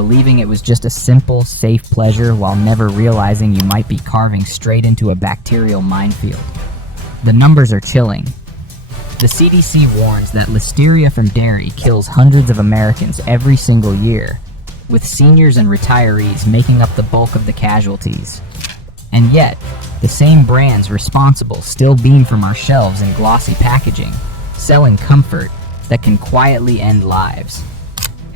believing it was just a simple, safe pleasure while never realizing you might be carving straight into a bacterial minefield. The numbers are chilling. The CDC warns that listeria from dairy kills hundreds of Americans every single year, with seniors and retirees making up the bulk of the casualties. And yet, the same brands responsible still beam from our shelves in glossy packaging, selling comfort that can quietly end lives.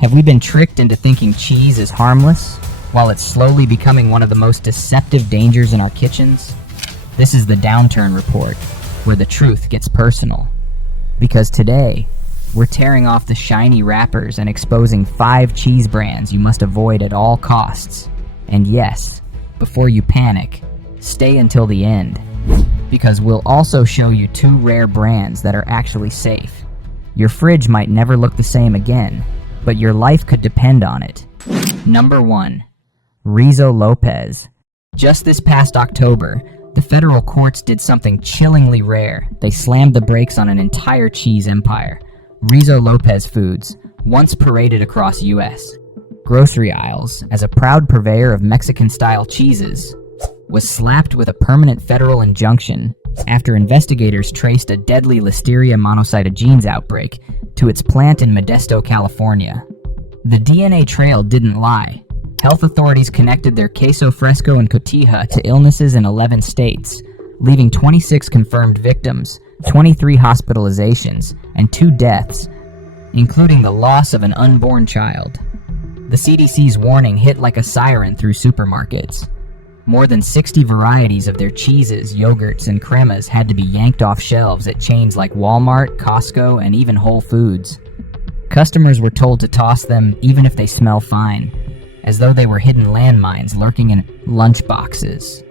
Have we been tricked into thinking cheese is harmless, while it's slowly becoming one of the most deceptive dangers in our kitchens? This is the Downturn Report, where the truth gets personal. Because today, we're tearing off the shiny wrappers and exposing 5 cheese brands you must avoid at all costs. And yes, before you panic, stay until the end, because we'll also show you 2 rare brands that are actually safe. Your fridge might never look the same again, but your life could depend on it. Number 1. Rizzo Lopez. Just this past October, the federal courts did something chillingly rare. They slammed the brakes on an entire cheese empire. Rizzo Lopez Foods, once paraded across U.S. grocery aisles as a proud purveyor of Mexican-style cheeses, was slapped with a permanent federal injunction after investigators traced a deadly Listeria monocytogenes outbreak to its plant in Modesto, California. The DNA trail didn't lie. Health authorities connected their queso fresco and cotija to illnesses in 11 states, leaving 26 confirmed victims, 23 hospitalizations, and 2 deaths, including the loss of an unborn child. The CDC's warning hit like a siren through supermarkets. More than 60 varieties of their cheeses, yogurts, and cremas had to be yanked off shelves at chains like Walmart, Costco, and even Whole Foods. Customers were told to toss them even if they smell fine, as though they were hidden landmines lurking in lunch boxes.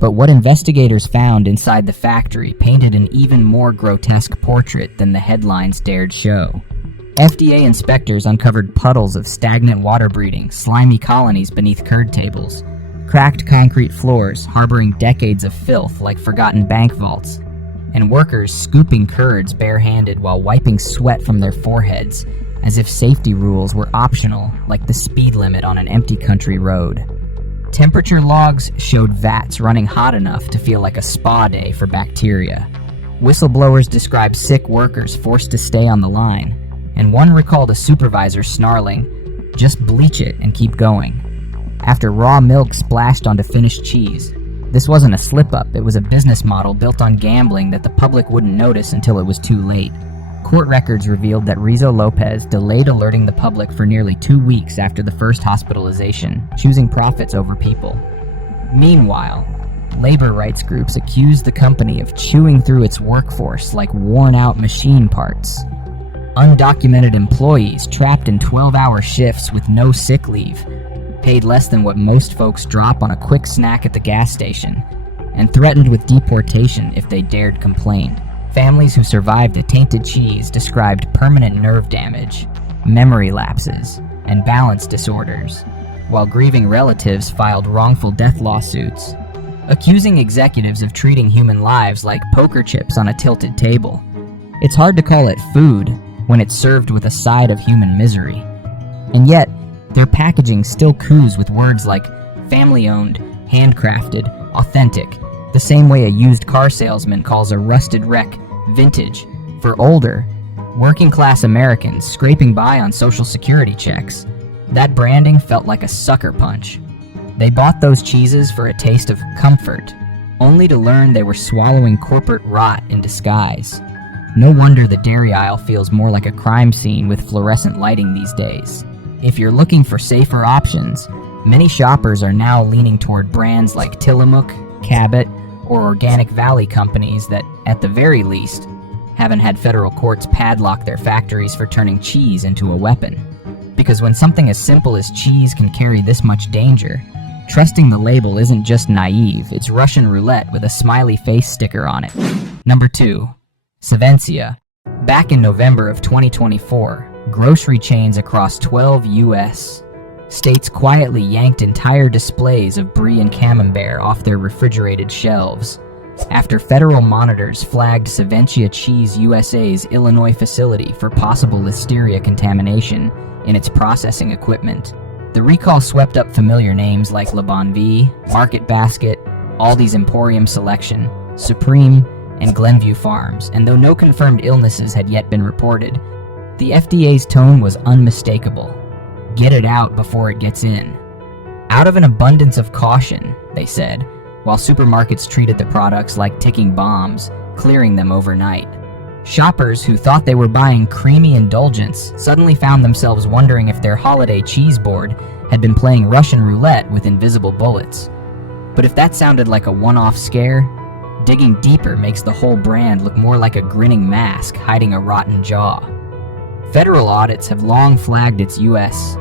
But what investigators found inside the factory painted an even more grotesque portrait than the headlines dared show. FDA inspectors uncovered puddles of stagnant water breeding, slimy colonies beneath curd tables, cracked concrete floors harboring decades of filth like forgotten bank vaults, and workers scooping curds barehanded while wiping sweat from their foreheads, as if safety rules were optional, like the speed limit on an empty country road. Temperature logs showed vats running hot enough to feel like a spa day for bacteria. Whistleblowers described sick workers forced to stay on the line, and one recalled a supervisor snarling, "Just bleach it and keep going," after raw milk splashed onto finished cheese. This wasn't a slip-up, it was a business model built on gambling that the public wouldn't notice until it was too late. Court records revealed that Rizzo Lopez delayed alerting the public for nearly 2 weeks after the first hospitalization, choosing profits over people. Meanwhile, labor rights groups accused the company of chewing through its workforce like worn-out machine parts. Undocumented employees trapped in 12-hour shifts with no sick leave, paid less than what most folks drop on a quick snack at the gas station, and threatened with deportation if they dared complain. Families who survived a tainted cheese described permanent nerve damage, memory lapses, and balance disorders, while grieving relatives filed wrongful death lawsuits, accusing executives of treating human lives like poker chips on a tilted table. It's hard to call it food when it's served with a side of human misery. And yet, their packaging still coos with words like family-owned, handcrafted, authentic, the same way a used car salesman calls a rusted wreck vintage for older, working-class Americans scraping by on Social Security checks. That branding felt like a sucker punch. They bought those cheeses for a taste of comfort, only to learn they were swallowing corporate rot in disguise. No wonder the dairy aisle feels more like a crime scene with fluorescent lighting these days. If you're looking for safer options, many shoppers are now leaning toward brands like Tillamook, Cabot, or Organic Valley companies that, at the very least, haven't had federal courts padlock their factories for turning cheese into a weapon. Because when something as simple as cheese can carry this much danger, trusting the label isn't just naive, it's Russian roulette with a smiley face sticker on it. Number 2. Savencia. Back in November of 2024, grocery chains across 12 U.S. states quietly yanked entire displays of Brie and Camembert off their refrigerated shelves after federal monitors flagged Savencia Cheese USA's Illinois facility for possible listeria contamination in its processing equipment. The recall swept up familiar names like Le Bon V, Market Basket, Aldi's Emporium Selection, Supreme, and Glenview Farms, and though no confirmed illnesses had yet been reported, the FDA's tone was unmistakable. Get it out before it gets in. Out of an abundance of caution, they said, while supermarkets treated the products like ticking bombs, clearing them overnight. Shoppers who thought they were buying creamy indulgence suddenly found themselves wondering if their holiday cheese board had been playing Russian roulette with invisible bullets. But if that sounded like a one-off scare, digging deeper makes the whole brand look more like a grinning mask hiding a rotten jaw. Federal audits have long flagged its U.S.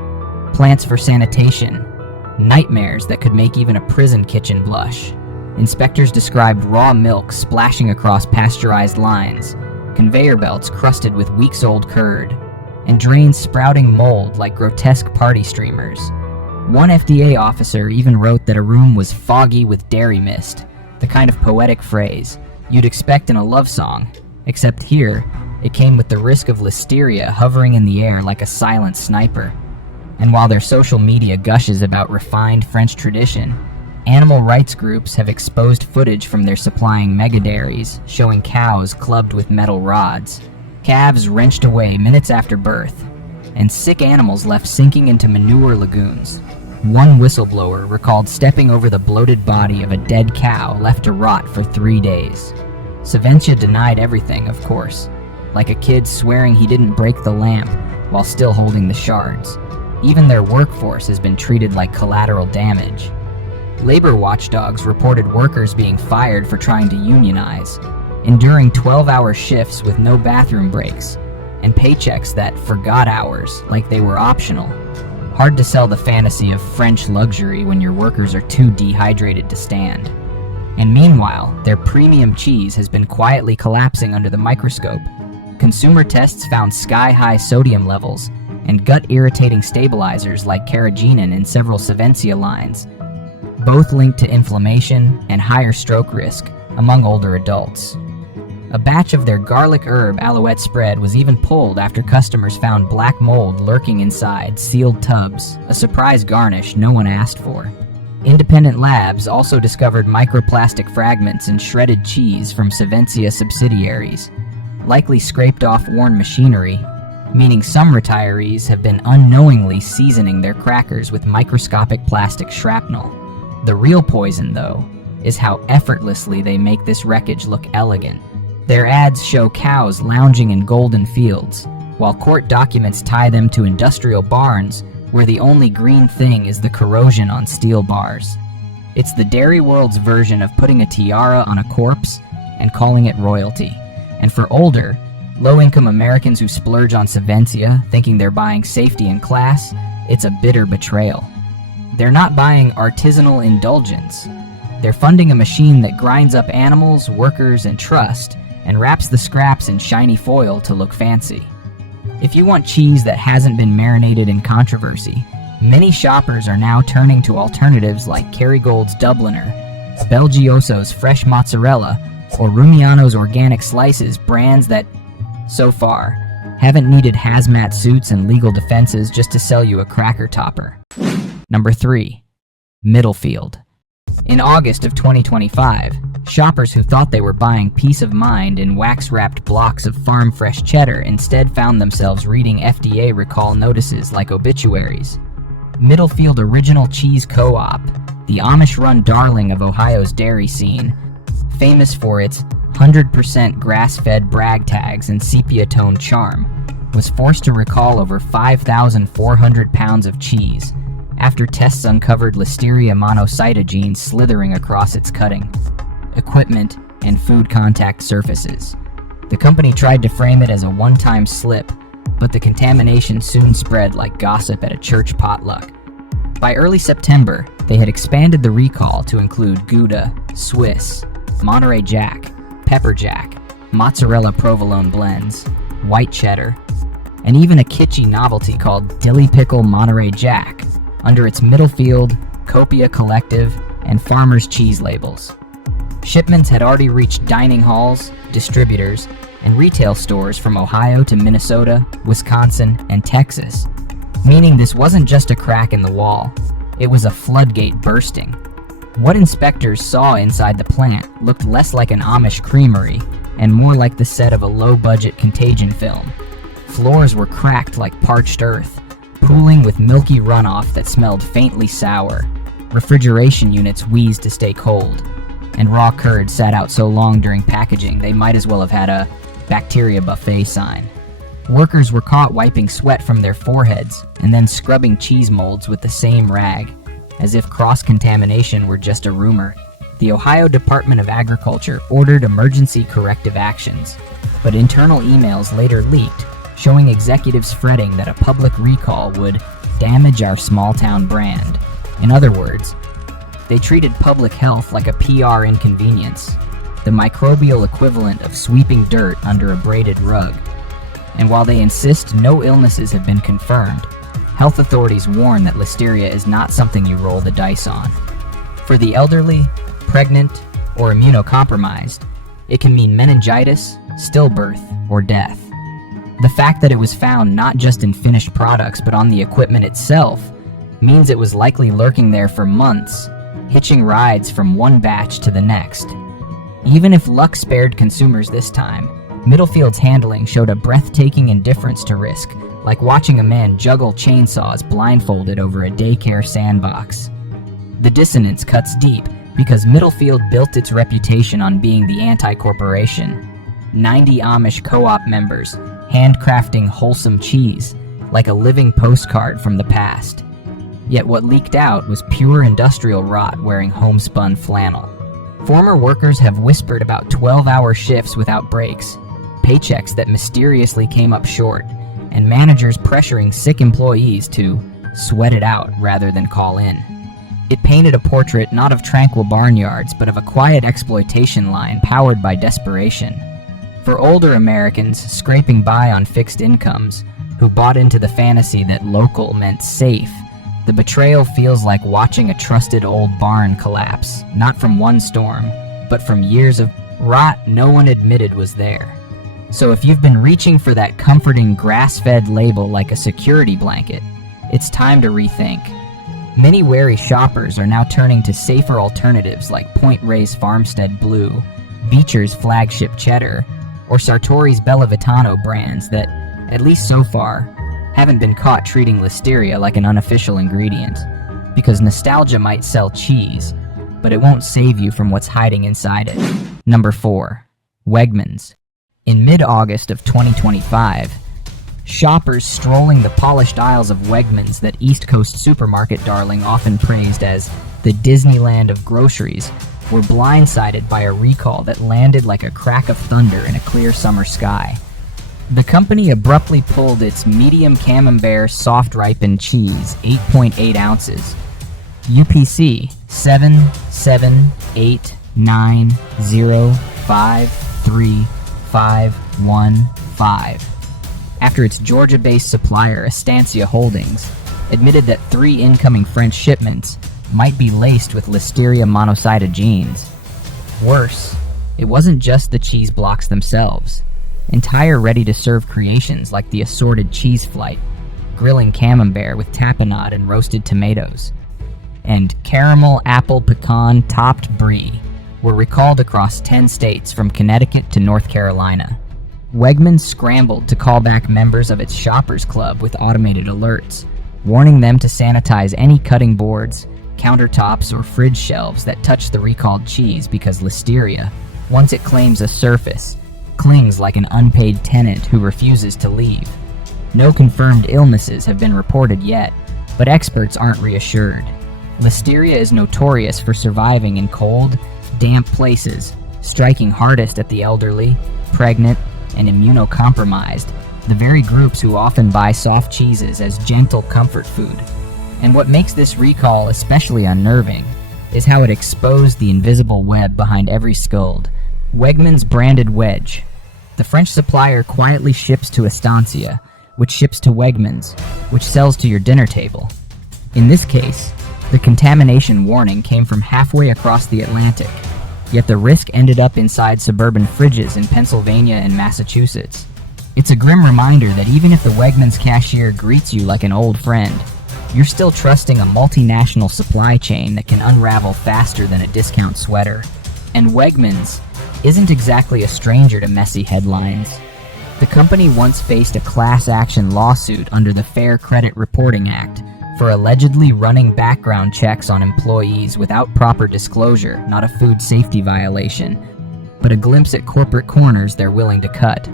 plants for sanitation, nightmares that could make even a prison kitchen blush. Inspectors described raw milk splashing across pasteurized lines, conveyor belts crusted with weeks-old curd, and drains sprouting mold like grotesque party streamers. One FDA officer even wrote that a room was foggy with dairy mist, the kind of poetic phrase you'd expect in a love song, except here, it came with the risk of listeria hovering in the air like a silent sniper. And while their social media gushes about refined French tradition, animal rights groups have exposed footage from their supplying mega dairies showing cows clubbed with metal rods, calves wrenched away minutes after birth, and sick animals left sinking into manure lagoons. One whistleblower recalled stepping over the bloated body of a dead cow left to rot for 3 days. Savencia denied everything, of course, like a kid swearing he didn't break the lamp while still holding the shards. Even their workforce has been treated like collateral damage. Labor watchdogs reported workers being fired for trying to unionize, enduring 12-hour shifts with no bathroom breaks, and paychecks that forgot hours like they were optional. Hard to sell the fantasy of French luxury when your workers are too dehydrated to stand. And meanwhile, their premium cheese has been quietly collapsing under the microscope. Consumer tests found sky-high sodium levels and gut-irritating stabilizers like carrageenan in several Savencia lines, both linked to inflammation and higher stroke risk among older adults. A batch of their garlic herb alouette spread was even pulled after customers found black mold lurking inside sealed tubs, a surprise garnish no one asked for. Independent labs also discovered microplastic fragments in shredded cheese from Savencia subsidiaries, likely scraped off worn machinery, meaning some retirees have been unknowingly seasoning their crackers with microscopic plastic shrapnel. The real poison, though, is how effortlessly they make this wreckage look elegant. Their ads show cows lounging in golden fields, while court documents tie them to industrial barns where the only green thing is the corrosion on steel bars. It's the dairy world's version of putting a tiara on a corpse and calling it royalty. And for older, low-income Americans who splurge on Savencia, thinking they're buying safety and class, it's a bitter betrayal. They're not buying artisanal indulgence. They're funding a machine that grinds up animals, workers, and trust, and wraps the scraps in shiny foil to look fancy. If you want cheese that hasn't been marinated in controversy, many shoppers are now turning to alternatives like Kerrygold's Dubliner, Belgioso's fresh mozzarella, or Rumiano's organic slices, brands that, so far, haven't needed hazmat suits and legal defenses just to sell you a cracker topper. Number 3. Middlefield. In August of 2025, shoppers who thought they were buying peace of mind in wax-wrapped blocks of farm-fresh cheddar instead found themselves reading FDA recall notices like obituaries. Middlefield Original Cheese Co-op, the Amish-run darling of Ohio's dairy scene, famous for its 100% grass-fed brag tags and sepia-toned charm, was forced to recall over 5,400 pounds of cheese after tests uncovered Listeria monocytogenes slithering across its cutting, equipment, and food contact surfaces. The company tried to frame it as a one-time slip, but the contamination soon spread like gossip at a church potluck. By early September, they had expanded the recall to include Gouda, Swiss, Monterey Jack, Pepper Jack, mozzarella provolone blends, white cheddar, and even a kitschy novelty called Dilly Pickle Monterey Jack under its Middlefield, Copia Collective, and Farmer's Cheese labels. Shipments had already reached dining halls, distributors, and retail stores from Ohio to Minnesota, Wisconsin, and Texas. meaning this wasn't just a crack in the wall, it was a floodgate bursting. What inspectors saw inside the plant looked less like an Amish creamery and more like the set of a low-budget contagion film. Floors were cracked like parched earth, pooling with milky runoff that smelled faintly sour. Refrigeration units wheezed to stay cold, and raw curd sat out so long during packaging they might as well have had a bacteria buffet sign. Workers were caught wiping sweat from their foreheads and then scrubbing cheese molds with the same rag, as if cross-contamination were just a rumor. The Ohio Department of Agriculture ordered emergency corrective actions, but internal emails later leaked, showing executives fretting that a public recall would damage our small-town brand. In other words, they treated public health like a PR inconvenience, the microbial equivalent of sweeping dirt under a braided rug. And while they insist no illnesses have been confirmed, health authorities warn that listeria is not something you roll the dice on. For the elderly, pregnant, or immunocompromised, it can mean meningitis, stillbirth, or death. The fact that it was found not just in finished products but on the equipment itself means it was likely lurking there for months, hitching rides from one batch to the next. Even if luck spared consumers this time, Mittelfield's handling showed a breathtaking indifference to risk, like watching a man juggle chainsaws blindfolded over a daycare sandbox. The dissonance cuts deep because Mittelfield built its reputation on being the anti-corporation. 90 Amish co-op members, handcrafting wholesome cheese, like a living postcard from the past. Yet what leaked out was pure industrial rot wearing homespun flannel. Former workers have whispered about 12-hour shifts without breaks, paychecks that mysteriously came up short, and managers pressuring sick employees to sweat it out rather than call in. It painted a portrait not of tranquil barnyards, but of a quiet exploitation line powered by desperation. For older Americans scraping by on fixed incomes, who bought into the fantasy that local meant safe, the betrayal feels like watching a trusted old barn collapse, not from one storm, but from years of rot no one admitted was there. So if you've been reaching for that comforting grass-fed label like a security blanket, it's time to rethink. Many wary shoppers are now turning to safer alternatives like Point Reyes Farmstead Blue, Beecher's Flagship Cheddar, or Sartori's Bella Vitano brands that, at least so far, haven't been caught treating listeria like an unofficial ingredient. Because nostalgia might sell cheese, but it won't save you from what's hiding inside it. Number 4. Wegmans. In mid-August of 2025, shoppers strolling the polished aisles of Wegmans, that East Coast supermarket darling often praised as the Disneyland of groceries, were blindsided by a recall that landed like a crack of thunder in a clear summer sky. The company abruptly pulled its medium camembert soft ripened cheese, 8.8 ounces, UPC 778905315, after its Georgia-based supplier Estancia Holdings admitted that 3 incoming French shipments might be laced with Listeria monocyta genes. Worse, it wasn't just the cheese blocks themselves. Entire ready-to-serve creations like the assorted cheese flight, grilling camembert with tapenade and roasted tomatoes, and caramel apple pecan topped brie were recalled across 10 states from Connecticut to North Carolina. Wegmans scrambled to call back members of its Shoppers Club with automated alerts, warning them to sanitize any cutting boards, countertops, or fridge shelves that touch the recalled cheese because Listeria, once it claims a surface, clings like an unpaid tenant who refuses to leave. No confirmed illnesses have been reported yet, but experts aren't reassured. Listeria is notorious for surviving in cold, damp places, striking hardest at the elderly, pregnant, and immunocompromised, the very groups who often buy soft cheeses as gentle comfort food. And what makes this recall especially unnerving is how it exposed the invisible web behind every scold. Wegmans branded Wedge. The French supplier quietly ships to Estancia, which ships to Wegmans, which sells to your dinner table. In this case, the contamination warning came from halfway across the Atlantic, yet the risk ended up inside suburban fridges in Pennsylvania and Massachusetts. It's a grim reminder that even if the Wegmans cashier greets you like an old friend, you're still trusting a multinational supply chain that can unravel faster than a discount sweater. And Wegmans isn't exactly a stranger to messy headlines. The company once faced a class action lawsuit under the Fair Credit Reporting Act for allegedly running background checks on employees without proper disclosure, not a food safety violation, but a glimpse at corporate corners they're willing to cut.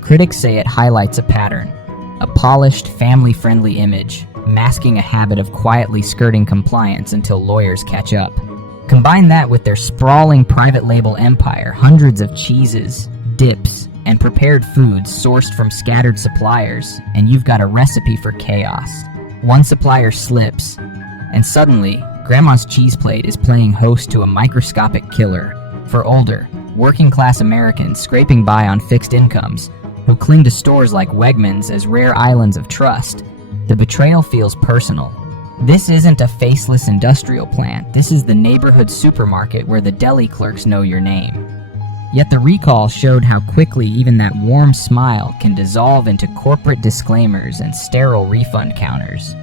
Critics say it highlights a pattern, a polished, family-friendly image, masking a habit of quietly skirting compliance until lawyers catch up. Combine that with their sprawling private label empire, hundreds of cheeses, dips, and prepared foods sourced from scattered suppliers, and you've got a recipe for chaos. One supplier slips, and suddenly, Grandma's cheese plate is playing host to a microscopic killer for older, working-class Americans scraping by on fixed incomes who cling to stores like Wegmans as rare islands of trust. The betrayal feels personal. This isn't a faceless industrial plant. This is the neighborhood supermarket where the deli clerks know your name. Yet the recall showed how quickly even that warm smile can dissolve into corporate disclaimers and sterile refund counters.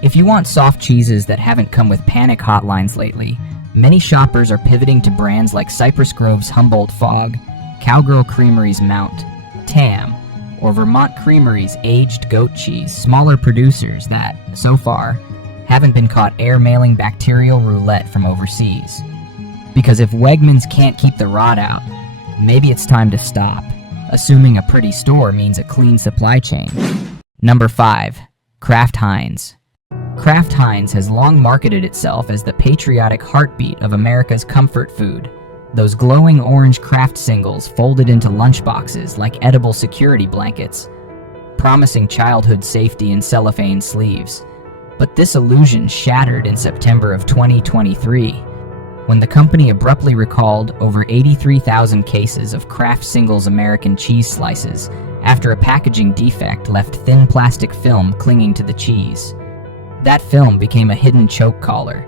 If you want soft cheeses that haven't come with panic hotlines lately, many shoppers are pivoting to brands like Cypress Grove's Humboldt Fog, Cowgirl Creamery's Mount, Tam, or Vermont Creamery's Aged Goat Cheese, smaller producers that, so far, haven't been caught air-mailing bacterial roulette from overseas. Because if Wegmans can't keep the rot out, maybe it's time to stop, assuming a pretty store means a clean supply chain. Number 5. Kraft Heinz. Kraft Heinz has long marketed itself as the patriotic heartbeat of America's comfort food. Those glowing orange Kraft singles folded into lunchboxes like edible security blankets, promising childhood safety in cellophane sleeves. But this illusion shattered in September of 2023, when the company abruptly recalled over 83,000 cases of Kraft Singles American cheese slices after a packaging defect left thin plastic film clinging to the cheese. That film became a hidden choke collar.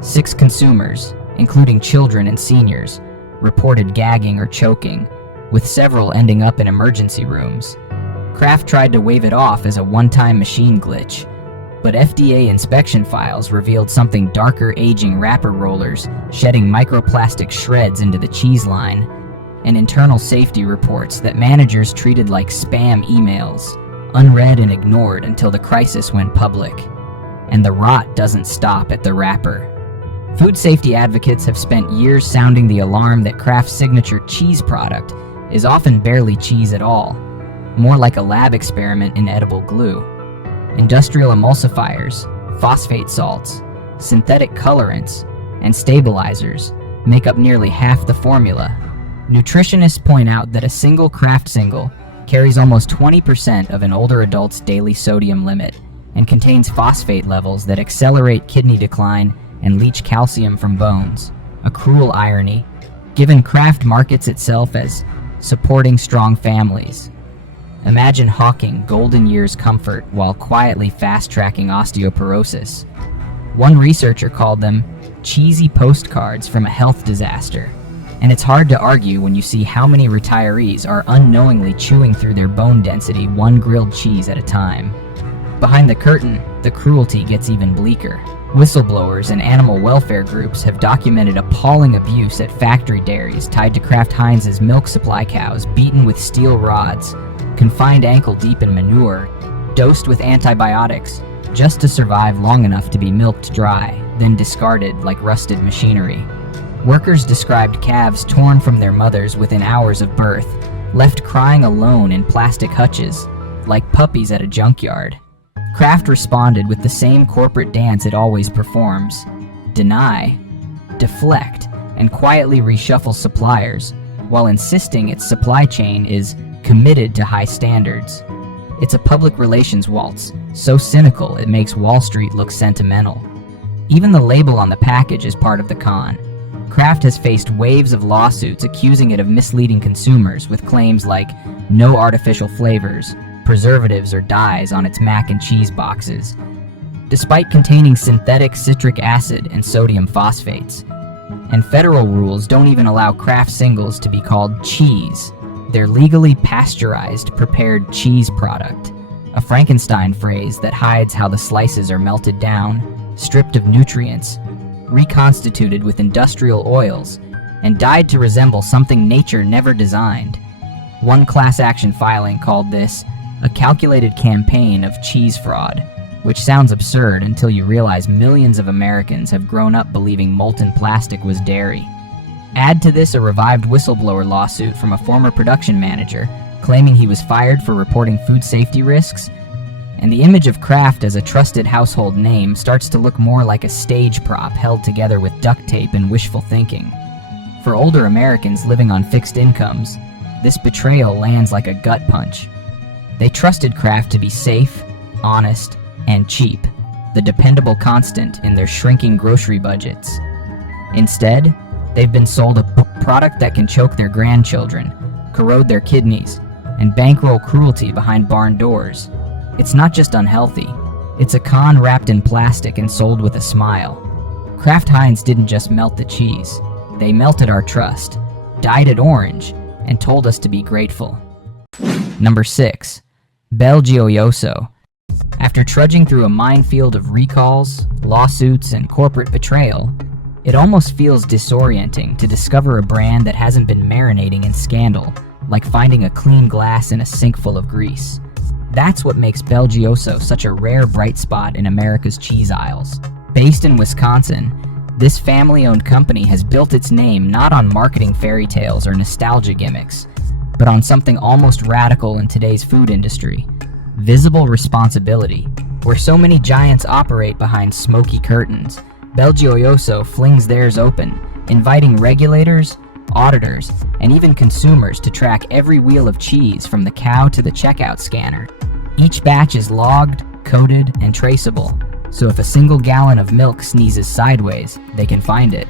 6 consumers, including children and seniors, reported gagging or choking, with several ending up in emergency rooms. Kraft tried to wave it off as a one-time machine glitch, but FDA inspection files revealed something darker: aging wrapper rollers shedding microplastic shreds into the cheese line, and internal safety reports that managers treated like spam emails, unread and ignored until the crisis went public. And the rot doesn't stop at the wrapper. Food safety advocates have spent years sounding the alarm that Kraft's signature cheese product is often barely cheese at all, more like a lab experiment in edible glue. Industrial emulsifiers, phosphate salts, synthetic colorants, and stabilizers make up nearly half the formula. Nutritionists point out that a single Kraft single carries almost 20% of an older adult's daily sodium limit and contains phosphate levels that accelerate kidney decline and leach calcium from bones. A cruel irony, given Kraft markets itself as supporting strong families. Imagine hawking golden years comfort while quietly fast-tracking osteoporosis. One researcher called them cheesy postcards from a health disaster. And it's hard to argue when you see how many retirees are unknowingly chewing through their bone density one grilled cheese at a time. Behind the curtain, the cruelty gets even bleaker. Whistleblowers and animal welfare groups have documented appalling abuse at factory dairies tied to Kraft Heinz's milk supply cows beaten with steel rods, confined ankle-deep in manure, dosed with antibiotics, just to survive long enough to be milked dry, then discarded like rusted machinery. Workers described calves torn from their mothers within hours of birth, left crying alone in plastic hutches, like puppies at a junkyard. Kraft responded with the same corporate dance it always performs: deny, deflect, and quietly reshuffle suppliers, while insisting its supply chain is committed to high standards. It's a public relations waltz, so cynical it makes Wall Street look sentimental. Even the label on the package is part of the con. Kraft has faced waves of lawsuits accusing it of misleading consumers with claims like no artificial flavors, preservatives, or dyes on its mac and cheese boxes, despite containing synthetic citric acid and sodium phosphates. And federal rules don't even allow Kraft singles to be called cheese. their legally pasteurized prepared cheese product, a Frankenstein phrase that hides how the slices are melted down, stripped of nutrients, reconstituted with industrial oils, and dyed to resemble something nature never designed. One class action filing called this a calculated campaign of cheese fraud, which sounds absurd until you realize millions of Americans have grown up believing molten plastic was dairy. Add to this a revived whistleblower lawsuit from a former production manager claiming he was fired for reporting food safety risks, and the image of Kraft as a trusted household name starts to look more like a stage prop held together with duct tape and wishful thinking. For older Americans living on fixed incomes, this betrayal lands like a gut punch. They trusted Kraft to be safe, honest, and cheap, the dependable constant in their shrinking grocery budgets. Instead, they've been sold a product that can choke their grandchildren, corrode their kidneys, and bankroll cruelty behind barn doors. It's not just unhealthy, it's a con wrapped in plastic and sold with a smile. Kraft Heinz didn't just melt the cheese, they melted our trust, dyed it orange, and told us to be grateful. Number 6. Belgioioso. After trudging through a minefield of recalls, lawsuits, and corporate betrayal, it almost feels disorienting to discover a brand that hasn't been marinating in scandal, like finding a clean glass in a sink full of grease. That's what makes Belgioioso such a rare bright spot in America's cheese aisles. Based in Wisconsin, this family-owned company has built its name not on marketing fairy tales or nostalgia gimmicks, but on something almost radical in today's food industry: visible responsibility. Where so many giants operate behind smoky curtains, Belgioioso flings theirs open, inviting regulators, auditors, and even consumers to track every wheel of cheese from the cow to the checkout scanner. Each batch is logged, coded, and traceable, so if a single gallon of milk sneezes sideways, they can find it.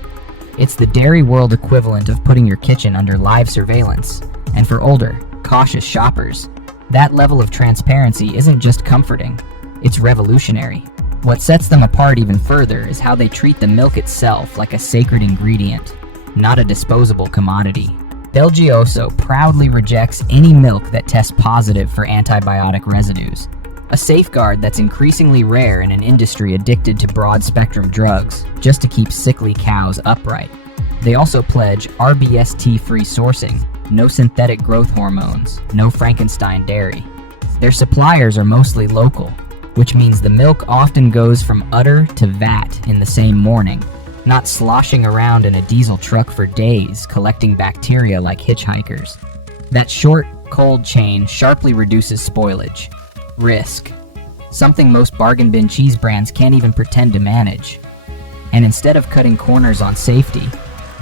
It's the dairy world equivalent of putting your kitchen under live surveillance. And for older, cautious shoppers, that level of transparency isn't just comforting, it's revolutionary. What sets them apart even further is how they treat the milk itself like a sacred ingredient, not a disposable commodity. Belgioioso proudly rejects any milk that tests positive for antibiotic residues, a safeguard that's increasingly rare in an industry addicted to broad-spectrum drugs just to keep sickly cows upright. They also pledge RBST-free sourcing, no synthetic growth hormones, no Frankenstein dairy. Their suppliers are mostly local, which means the milk often goes from udder to vat in the same morning, not sloshing around in a diesel truck for days collecting bacteria like hitchhikers. That short, cold chain sharply reduces spoilage. Risk. Something most bargain bin cheese brands can't even pretend to manage. And instead of cutting corners on safety,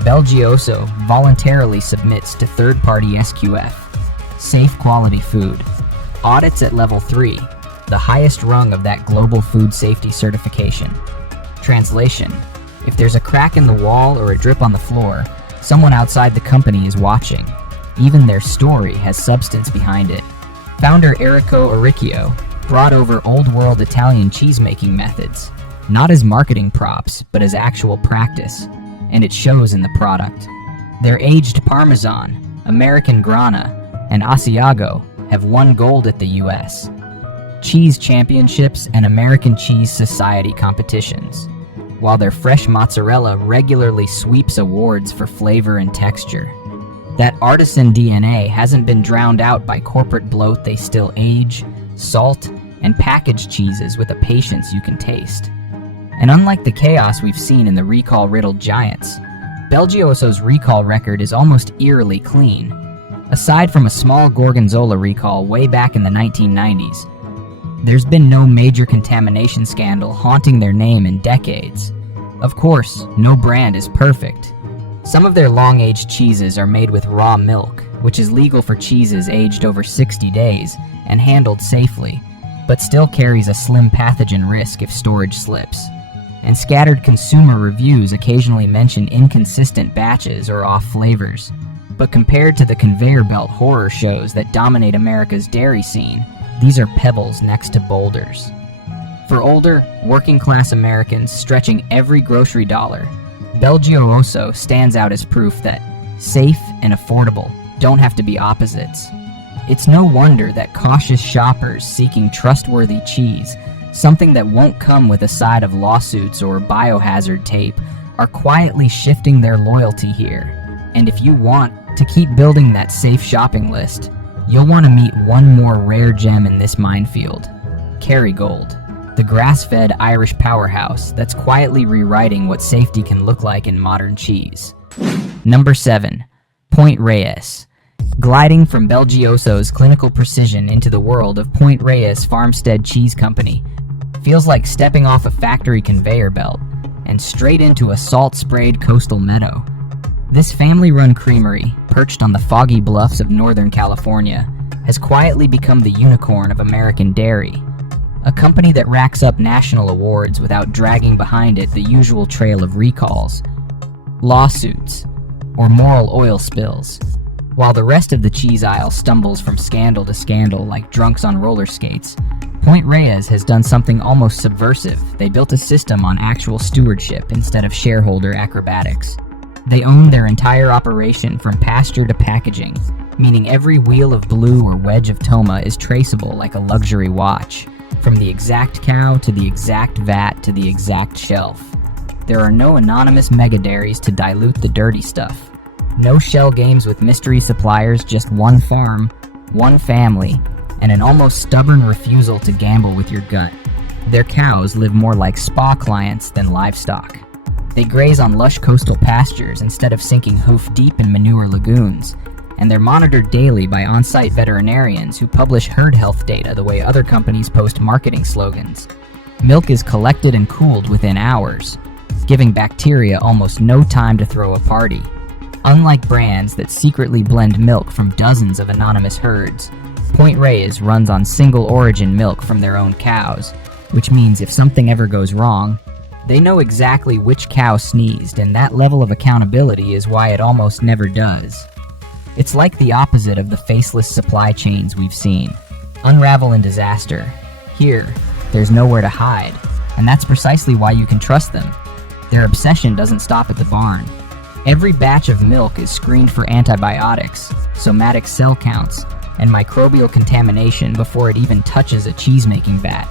Belgioioso voluntarily submits to third-party SQF, safe quality food, audits at level 3, the highest rung of that global food safety certification. Translation: if there's a crack in the wall or a drip on the floor, someone outside the company is watching. Even their story has substance behind it. Founder Errico Oricchio brought over old-world Italian cheese-making methods, not as marketing props, but as actual practice, and it shows in the product. Their aged Parmesan, American Grana, and Asiago have won gold at the US Cheese Championships and American Cheese Society competitions, while their fresh mozzarella regularly sweeps awards for flavor and texture. That artisan DNA hasn't been drowned out by corporate bloat. They still age, salt, and package cheeses with a patience you can taste. And unlike the chaos we've seen in the recall-riddled giants, Belgioioso's recall record is almost eerily clean. Aside from a small Gorgonzola recall way back in the 1990s, there's been no major contamination scandal haunting their name in decades. Of course, no brand is perfect. Some of their long-aged cheeses are made with raw milk, which is legal for cheeses aged over 60 days and handled safely, but still carries a slim pathogen risk if storage slips. And scattered consumer reviews occasionally mention inconsistent batches or off flavors. But compared to the conveyor belt horror shows that dominate America's dairy scene, these are pebbles next to boulders. For older, working-class Americans stretching every grocery dollar, Belgioioso stands out as proof that safe and affordable don't have to be opposites. It's no wonder that cautious shoppers seeking trustworthy cheese, something that won't come with a side of lawsuits or biohazard tape, are quietly shifting their loyalty here. And if you want to keep building that safe shopping list, you'll want to meet one more rare gem in this minefield: Kerrygold, the grass-fed Irish powerhouse that's quietly rewriting what safety can look like in modern cheese. Number 7. Point Reyes. Gliding from Belgioso's clinical precision into the world of Point Reyes Farmstead Cheese Company feels like stepping off a factory conveyor belt and straight into a salt-sprayed coastal meadow. This family-run creamery, perched on the foggy bluffs of Northern California, has quietly become the unicorn of American dairy, a company that racks up national awards without dragging behind it the usual trail of recalls, lawsuits, or moral oil spills. While the rest of the cheese aisle stumbles from scandal to scandal like drunks on roller skates, Point Reyes has done something almost subversive. They built a system on actual stewardship instead of shareholder acrobatics. They own their entire operation from pasture to packaging, meaning every wheel of blue or wedge of Toma is traceable like a luxury watch, from the exact cow to the exact vat to the exact shelf. There are no anonymous mega dairies to dilute the dirty stuff. No shell games with mystery suppliers, just one farm, one family, and an almost stubborn refusal to gamble with your gut. Their cows live more like spa clients than livestock. They graze on lush coastal pastures instead of sinking hoof-deep in manure lagoons, and they're monitored daily by on-site veterinarians who publish herd health data the way other companies post marketing slogans. Milk is collected and cooled within hours, giving bacteria almost no time to throw a party. Unlike brands that secretly blend milk from dozens of anonymous herds, Point Reyes runs on single-origin milk from their own cows, which means if something ever goes wrong, they know exactly which cow sneezed, and that level of accountability is why it almost never does. It's like the opposite of the faceless supply chains we've seen. Unravel in disaster. Here, there's nowhere to hide, and that's precisely why you can trust them. Their obsession doesn't stop at the barn. Every batch of milk is screened for antibiotics, somatic cell counts, and microbial contamination before it even touches a cheese-making vat.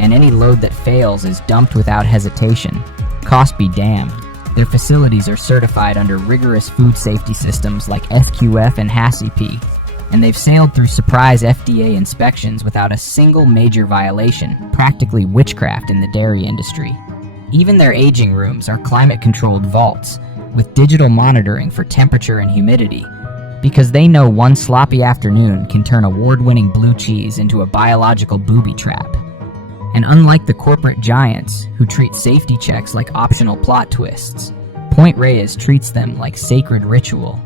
And any load that fails is dumped without hesitation. Cost be damned. Their facilities are certified under rigorous food safety systems like SQF and HACCP, and they've sailed through surprise FDA inspections without a single major violation, practically witchcraft in the dairy industry. Even their aging rooms are climate-controlled vaults, with digital monitoring for temperature and humidity, because they know one sloppy afternoon can turn award-winning blue cheese into a biological booby trap. And unlike the corporate giants, who treat safety checks like optional plot twists, Point Reyes treats them like sacred ritual.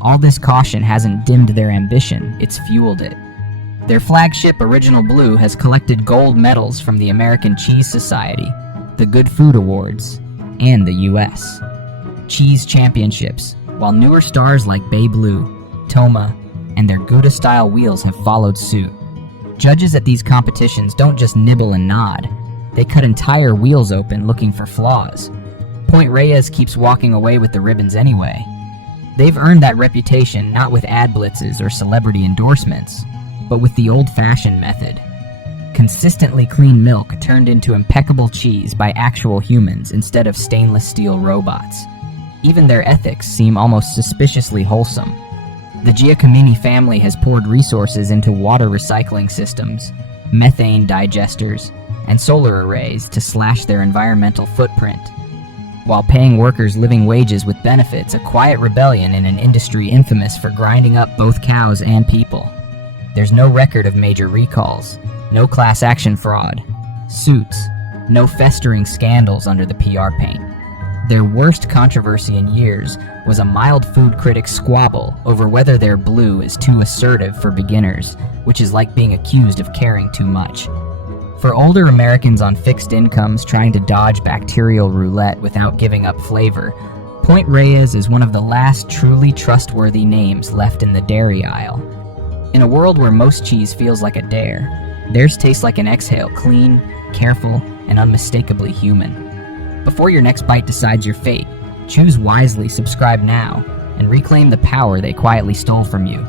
All this caution hasn't dimmed their ambition, it's fueled it. Their flagship Original Blue has collected gold medals from the American Cheese Society, the Good Food Awards, and the U.S. Cheese Championships, while newer stars like Bay Blue, Toma, and their Gouda-style wheels have followed suit. Judges at these competitions don't just nibble and nod, they cut entire wheels open looking for flaws. Point Reyes keeps walking away with the ribbons anyway. They've earned that reputation not with ad blitzes or celebrity endorsements, but with the old-fashioned method. Consistently clean milk turned into impeccable cheese by actual humans instead of stainless steel robots. Even their ethics seem almost suspiciously wholesome. The Giacomini family has poured resources into water recycling systems, methane digesters, and solar arrays to slash their environmental footprint, while paying workers living wages with benefits, a quiet rebellion in an industry infamous for grinding up both cows and people. There's no record of major recalls, no class action fraud, suits, no festering scandals under the PR paint. Their worst controversy in years was a mild food critic squabble over whether their blue is too assertive for beginners, which is like being accused of caring too much. For older Americans on fixed incomes trying to dodge bacterial roulette without giving up flavor, Point Reyes is one of the last truly trustworthy names left in the dairy aisle. In a world where most cheese feels like a dare, theirs tastes like an exhale, clean, careful, and unmistakably human. Before your next bite decides your fate, choose wisely, subscribe now, and reclaim the power they quietly stole from you.